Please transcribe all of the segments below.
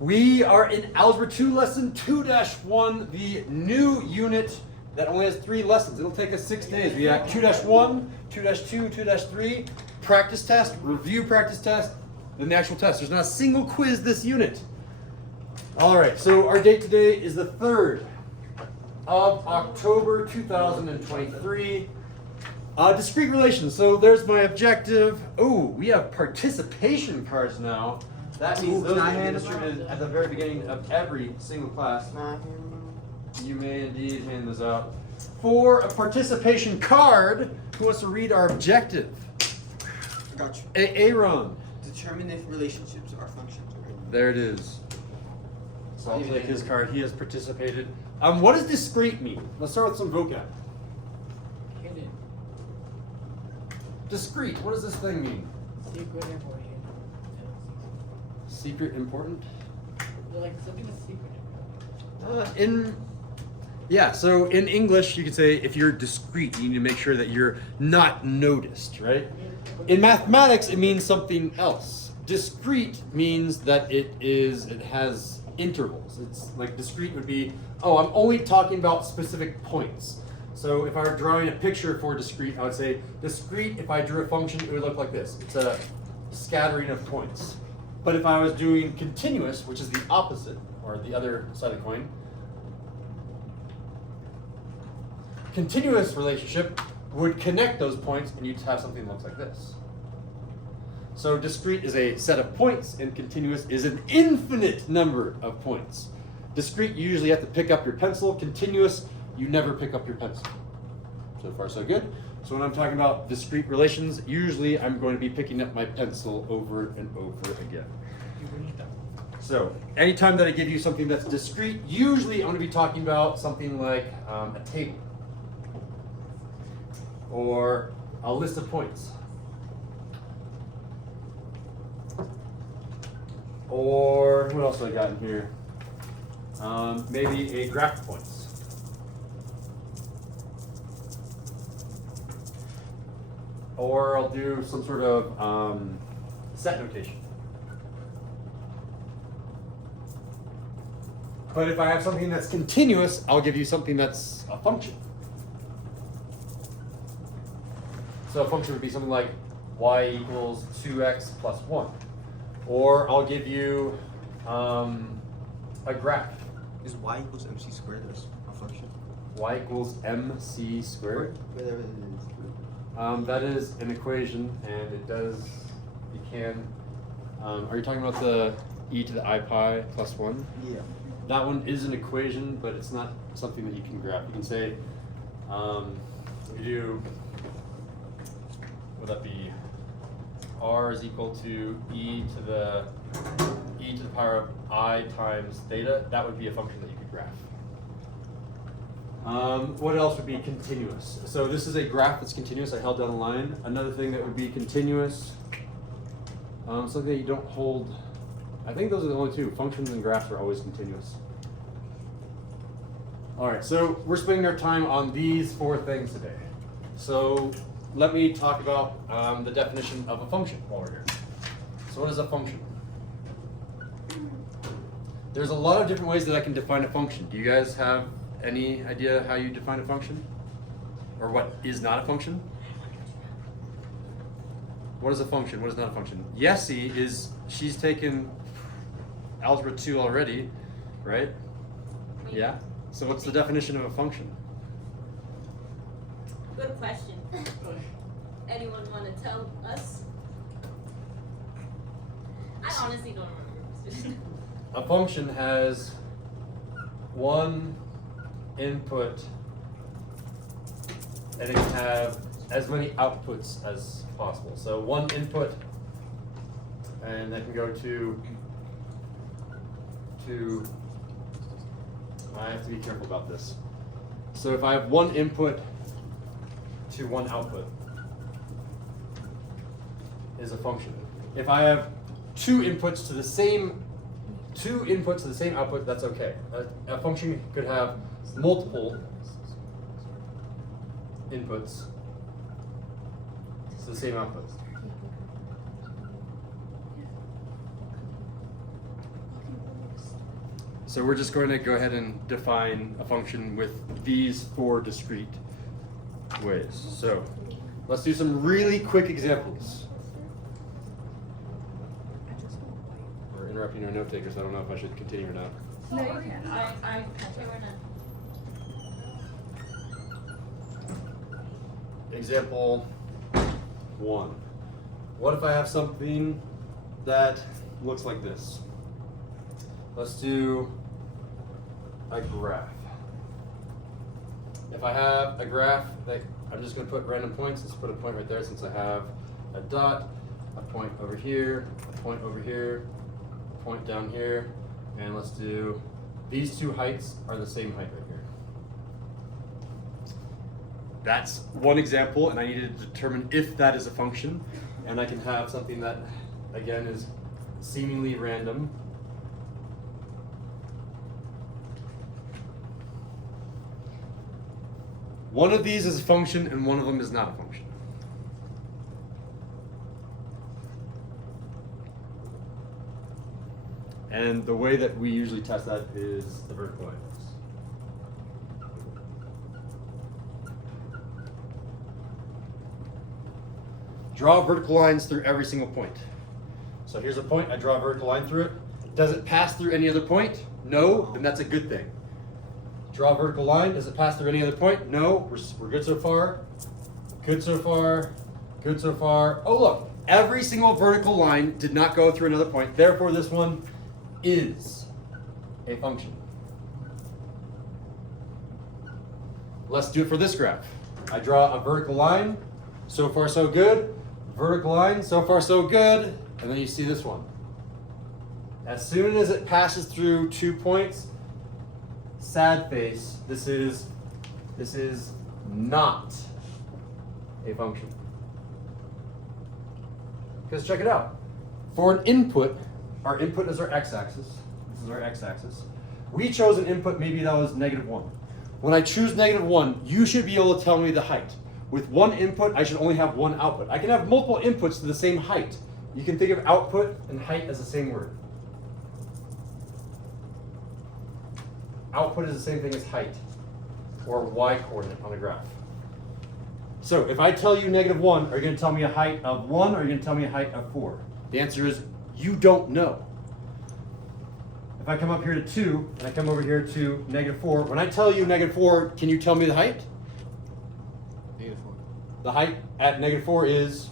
We are in Algebra 2 lesson 2-1, the new unit that only has 3 lessons. It'll take us 6 days. We have 2-1, 2-2, 2-3, practice test, review practice test, then the actual test. There's not a single quiz this unit. All right, so our date today is the 3rd of October 2023. Discrete relations. So there's my objective. Oh, we have participation cards now. That means those are going to be distributed at the very beginning of every single class. You may indeed hand those out. For a participation card, who wants to read our objective? I got you. Aaron. Determine if relationships are functions. There it is. So I'll take his card. He has participated. What does discrete mean? Let's start with some vocab. Hidden. Discrete. What does this thing mean? Secret important. Secret important? Like something that's secret So in English, you could say if you're discrete, you need to make sure that you're not noticed, right? In mathematics, it means something else. Discrete means that it has intervals. It's like discrete would be, oh, I'm only talking about specific points. So if I were drawing a picture for discrete, I would say discrete, if I drew a function, it would look like this. It's a scattering of points. But if I was doing continuous, which is the opposite, or the other side of the coin, continuous relationship would connect those points and you'd have something that looks like this. So discrete is a set of points and continuous is an infinite number of points. Discrete, you usually have to pick up your pencil. Continuous, you never pick up your pencil. So far, so good. So when I'm talking about discrete relations, usually I'm going to be picking up my pencil over and over again. So anytime that I give you something that's discrete, usually I'm going to be talking about something like a table or a list of points or what else do I got in here? Maybe a graph of points. Or I'll do some sort of set notation. But if I have something that's continuous, I'll give you something that's a function. So a function would be something like y equals 2x plus 1. Or I'll give you a graph. Is y equals mc squared a function? Y equals mc squared. Whatever it is. That is an equation, and you can, are you talking about the e to the I pi plus 1? Yeah. That one is an equation, but it's not something that you can graph. You can say, you do, would that be r is equal to e to the power of I times theta? That would be a function that you could graph. What else would be continuous? So this is a graph that's continuous. I held down a line. Another thing that would be continuous, something that you don't hold. I think those are the only two. Functions and graphs are always continuous. All right, so we're spending our time on these 4 things today. So let me talk about the definition of a function while we're here. So what is a function? There's a lot of different ways that I can define a function. Do you guys have any idea how you define a function? Or what is not a function? What is a function? What is not a function? Yessie she's taken Algebra 2 already, right? Yeah? So what's the definition of a function? Good question. Anyone want to tell us? I honestly don't remember. A function has one input and it can have as many outputs as possible. So one input and that can go to I have to be careful about this. So if I have one input to one output is a function. If I have two inputs to the same output, that's okay. A function could have multiple inputs to the same output. So we're just going to go ahead and define a function with these 4 discrete ways. So let's do some really quick examples. We're interrupting our note takers. I don't know if I should continue or not. No, you can. I we're not. Example 1. What if I have something that looks like this? Let's do a graph. If I have a graph that I'm just going to put random points, let's put a point right there since I have a dot, a point over here, a point over here, a point down here, and let's do these 2 heights are the same height right here. That's one example, and I needed to determine if that is a function, and I can have something that again is seemingly random. One of these is a function and one of them is not a function. And the way that we usually test that is the vertical axis. Draw vertical lines through every single point. So here's a point, I draw a vertical line through it. Does it pass through any other point? No, then that's a good thing. Draw a vertical line, does it pass through any other point? No, we're good so far. Good so far, good so far. Oh look, every single vertical line did not go through another point, therefore this one is a function. Let's do it for this graph. I draw a vertical line, so far so good. Vertical line, so far so good. And then you see this one. As soon as it passes through 2 points, sad face, this is not a function. Because check it out. For an input, our input is our x-axis. This is our x-axis. We chose an input, maybe that was -1. When I choose -1, you should be able to tell me the height. With one input, I should only have one output. I can have multiple inputs to the same height. You can think of output and height as the same word. Output is the same thing as height, or y-coordinate on a graph. So if I tell you -1, are you going to tell me a height of 1 or are you going to tell me a height of 4? The answer is you don't know. If I come up here to 2 and I come over here to -4, when I tell you -4, can you tell me the height? -4. The height at -4 is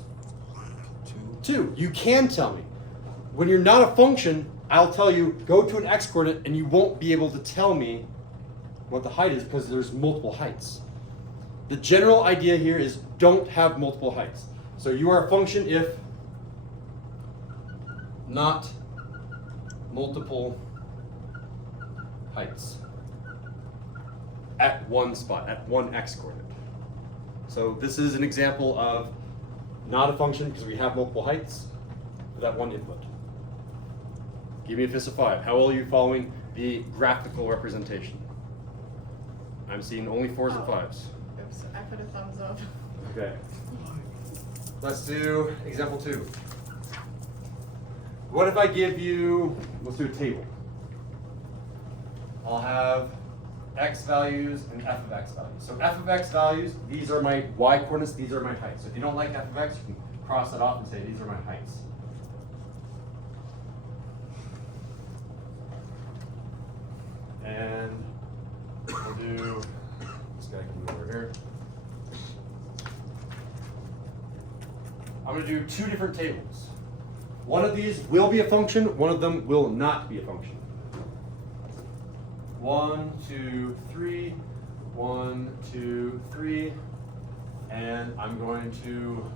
2. You can tell me. When you're not a function, I'll tell you, go to an x-coordinate and you won't be able to tell me what the height is because there's multiple heights. The general idea here is don't have multiple heights. So you are a function if not multiple heights at one spot, at one x-coordinate. So this is an example of not a function because we have multiple heights for that one input. Give me a fist of 5. How well are you following the graphical representation? I'm seeing only 4s and 5s. Oops, I put a thumbs up. Okay. Let's do example 2. What if I give you, let's do a table. I'll have x values and f of x values. So f of x values, these are my y coordinates, these are my heights. So if you don't like f of x, you can cross that off and say these are my heights. And we'll do, this guy can move over here. I'm going to do 2 different tables. One of these will be a function, one of them will not be a function. 1, 2, 3, 1, 2, 3, and I'm going to,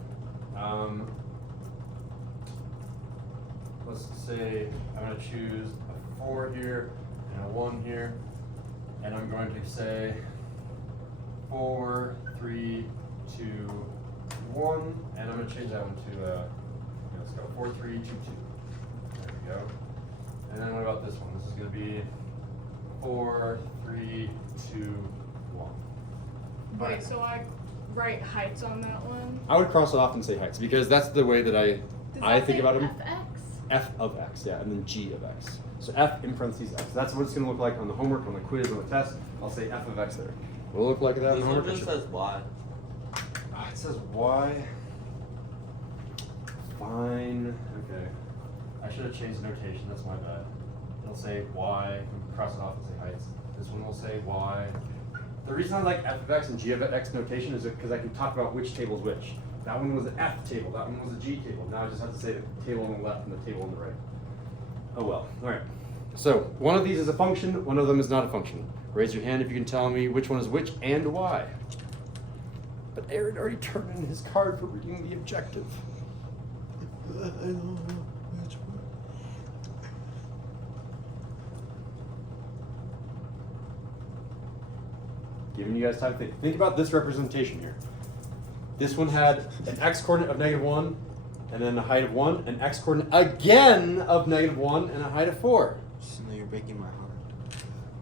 let's say I'm going to choose a 4 here and a 1 here, and I'm going to say 4, 3, 2, 1, and I'm going to change that one to, let's go 4, 3, 2, 2. There we go. And then what about this one? This is going to be 4, 3, 2, 1. Wait, so I write heights on that one? I would cross it off and say heights because that's the way that I think about them. FX? f of x, yeah, and then g of x. So f in parentheses x. That's what it's going to look like on the homework, on the quiz, on the test. I'll say f of x there. Will it look like that in This the one homework? just says y. It says y. Fine. Okay. I should have changed the notation. That's my bad. It'll say y. Cross it off and say heights. This one will say y. The reason I like f of x and g of x notation is because I can talk about which table is which. That one was an f table. That one was a g table. Now I just have to say the table on the left and the table on the right. Oh well. All right. So one of these is a function. One of them is not a function. Raise your hand if you can tell me which one is which and why. But Aaron already turned in his card for reading the objective. I don't know which one. Giving you guys time to think. Think about this representation here. This one had an x-coordinate of -1, and then a height of 1, an x-coordinate again of -1, and a height of 4. Just know you're breaking my heart.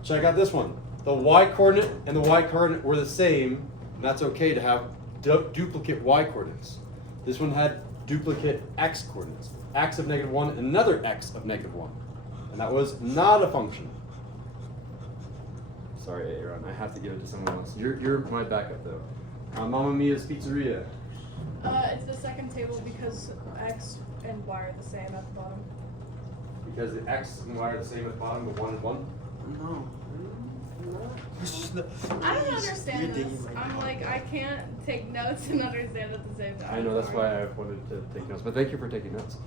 Check out this one. The y-coordinate and the y-coordinate were the same, and that's okay to have duplicate y-coordinates. This one had duplicate x-coordinates. X of -1 and another x of -1. And that was not a function. Sorry, Aaron, I have to give it to someone else. You're my backup though. Mamma Mia's Pizzeria. It's the second table because x and y are the same at the bottom. Because the x and y are the same at the bottom of 1 and 1. No. I don't understand You're this. digging my I'm heart. like, I can't take notes and understand at the same time. I know, that's why I wanted to take notes, but thank you for taking notes.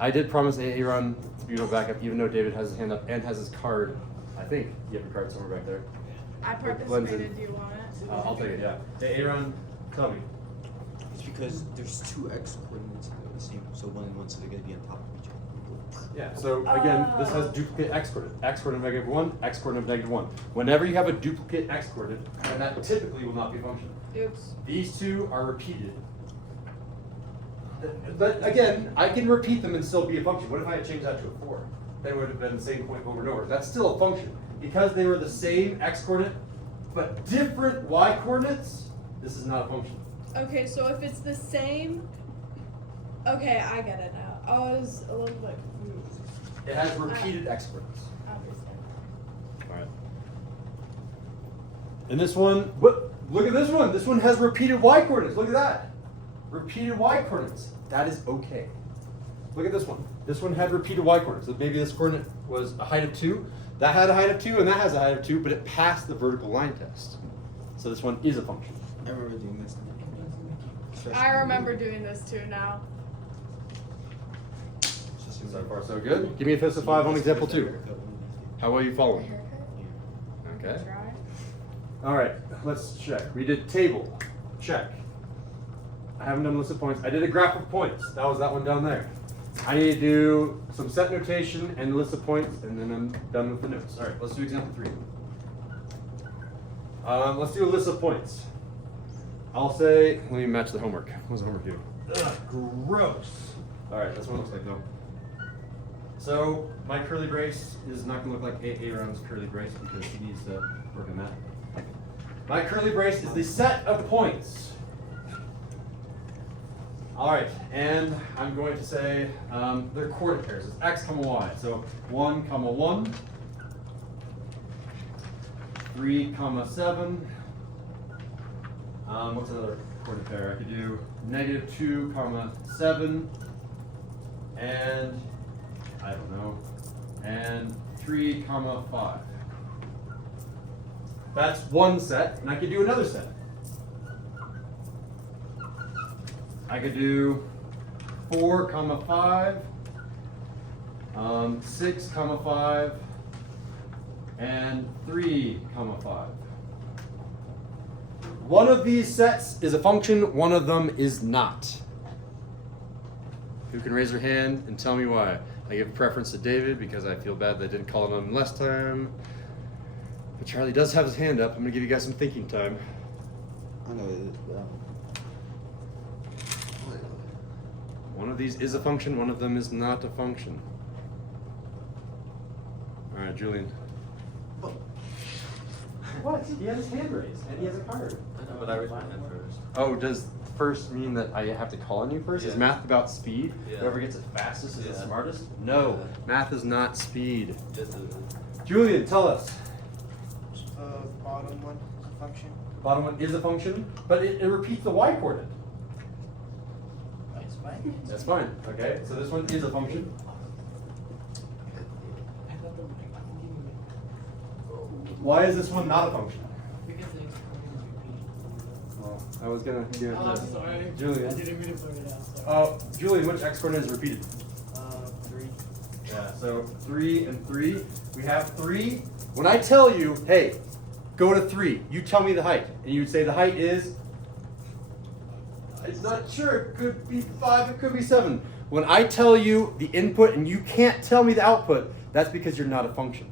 I did promise Aaron to be no backup, even though David has his hand up and has his card. I think you have your card somewhere back there. I Blends in. participated. Do you want it? I'll take it, yeah. Hey, Aaron, tell me. It's because there's two x coordinates that are the same, so one and one, so they're going to be on top of each other. Yeah, so again, this has duplicate x coordinate. X coordinate of -1, x coordinate of -1. Whenever you have a duplicate x coordinate, and that typically will not be a function. Oops. These two are repeated. But again, I can repeat them and still be a function. What if I had changed that to a 4? Then it would have been the same point over and over. That's still a function. Because they were the same x coordinate, but different y coordinates, this is not a function. Okay, so if it's the same, okay, I get it now. I was a little bit confused. It has repeated x coordinates. I understand. All right. And this one, look at this one. This one has repeated y coordinates. Look at that. Repeated y coordinates. That is okay. Look at this one. This one had repeated y coordinates. So maybe this coordinate was a height of 2. That had a height of 2, and that has a height of 2, but it passed the vertical line test. So this one is a function. I remember doing this. I remember doing this too now. So far, so good. Give me a fist of 5 on example 2. How well you following? Okay. Try. All right, let's check. We did table. Check. I haven't done list of points. I did a graph of points. That was that one down there. I need to do some set notation and list of points, and then I'm done with the notes. All right, let's do example 3. Let's do a list of points. I'll say, let me match the homework. What's the homework do? Ugh, gross. All right, that's what it looks like, though. So my curly brace is not going to look like Aaron's curly brace because he needs to work on that. My curly brace is the set of points. All right, and I'm going to say they're coordinate pairs. It's x, y. So 1, 1, 3, 7. What's another coordinate pair? I could do -2, 7, and I don't know, and 3, 5. That's one set, and I could do another set. I could do 4, 5, 6, 5, and 3, 5. One of these sets is a function, one of them is not. Who can raise their hand and tell me why? I give preference to David because I feel bad that I didn't call on him last time. But Charlie does have his hand up. I'm going to give you guys some thinking time. I know it. One of these is a function, one of them is not a function. All right, Julian. What? He has his hand raised, and he has a card. I know, but I raised my hand first. Oh, does first mean that I have to call on you first? Is Yeah. math about speed? Yeah. Whoever gets it fastest is the Yeah. smartest? No, Yeah. math is not speed. Yes, it is. Julian, tell us. Bottom one is a function. Bottom one is a function, but it repeats the y coordinate. That's fine. That's fine. Okay, so this one is a function. I thought Why is this one not a function? because the exponent is repeated. Well, I was gonna give it Oh, I'm to sorry. Julian. I didn't mean to put it out. Sorry. Julian, which x coordinate is repeated? 3. Yeah, so 3 and 3. We have 3. When I tell you, hey, go to 3, you tell me the height. And you would say the height is, it's not sure, it could be 5, it could be 7. When I tell you the input and you can't tell me the output, that's because you're not a function.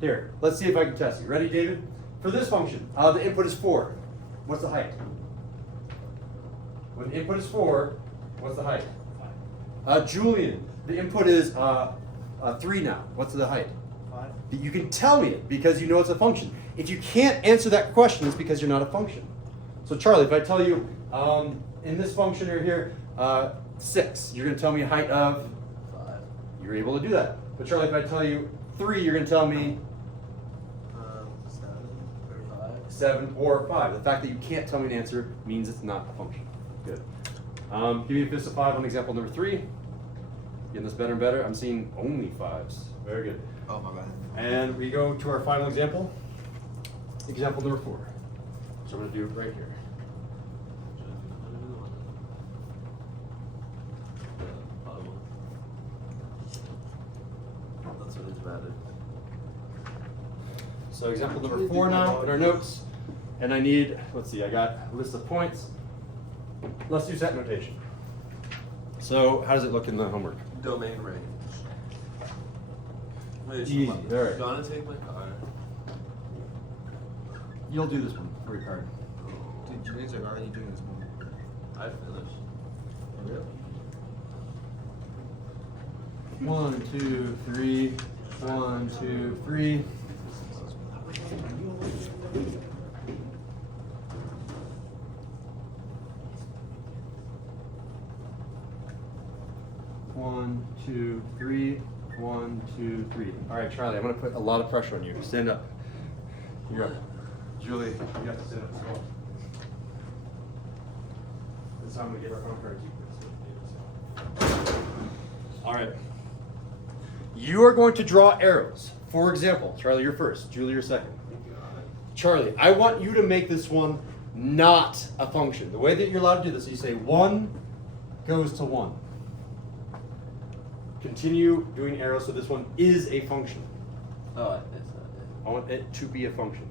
Here, let's see if I can test you. Ready, David? For this function, the input is 4. What's the height? When the input is 4, what's the height? 5. Julian, the input is 3 now. What's the height? 5. You can tell me it because you know it's a function. If you can't answer that question, it's because you're not a function. So Charlie, if I tell you in this function right here, 6, you're going to tell me a height of 5. You're able to do that. But Charlie, if I tell you 3, you're going to tell me 7 or 5. 7 or 5. The fact that you can't tell me an answer means it's not a function. Good. Give me a fist of 5 on example number 3. Getting this better and better. I'm seeing only 5s. Very good. Oh, my bad. And we go to our final example. Example number 4. So I'm going to do it right here. That's what it's rather. So example number 4 now in our notes. And I need, let's see, I got a list of points. Let's do set notation. So how does it look in the homework? Domain range. Wait, Easy, I'm alright. gonna take my car. You'll do this one very hard. Dude, you guys are already doing this one. I finished. Really? 1, 2, 3. 1, 2, 3. One, two, three. 1, 2, 3. All right, Charlie, I'm going to put a lot of pressure on you. Stand up. You're up. Julie, you have to stand up as well. This time I'm going to give our phone card to you. All right. You are going to draw arrows. For example, Charlie, you're first. Julie, you're second. Charlie, I want you to make this one not a function. The way that you're allowed to do this, you say 1 goes to 1. Continue doing arrows so this one is a function. Oh, it's not it. I want it to be a function.